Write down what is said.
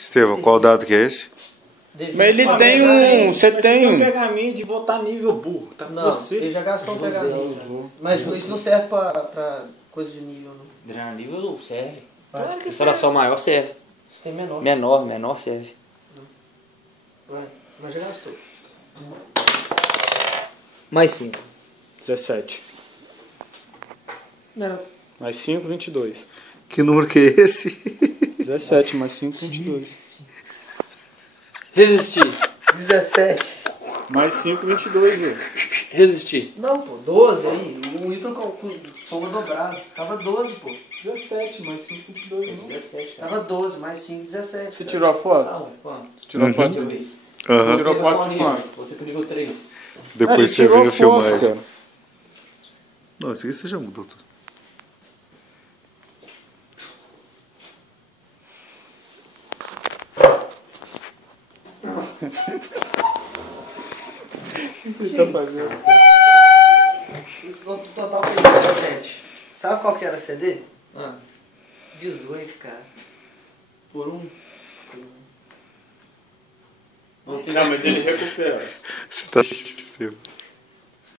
Estevão, qual dado que é esse? Mas ele tem um... Você tem um pergaminho de voltar nível burro. Tá com Não, você. ele já gastou um pergaminho. Mas isso não serve pra coisa de nível, não. Gran nível serve. Claro que Restauração maior serve. Você tem menor. Menor serve. Vai, mas já gastou. Mais 5. 17. Não. Mais 5, 22. Que número que é esse? 17 mais 5, 22. Resistir. 17. Mais 5, 22, velho. Resistir. Não, pô, 12 aí. O Ítalo com soma dobrado. Tava 12, pô. 17 mais 5, 22, não? 17, cara. Tava 12, mais 5, 17. Você tirou a foto? Não, quanto? Você tirou a foto? Dois. Aham. Tirou foto de nível. quanto? Vou ter pro nível 3. Depois Ele você tirou vê a foto, filmagem. cara. Não, isso aqui você já mudou tudo. O que ele tá fazendo? Isso no total foi 17. Sabe qual que era a CD? Ah, 18, cara. por um. Não, mas ele recupera. Você tá Estevão.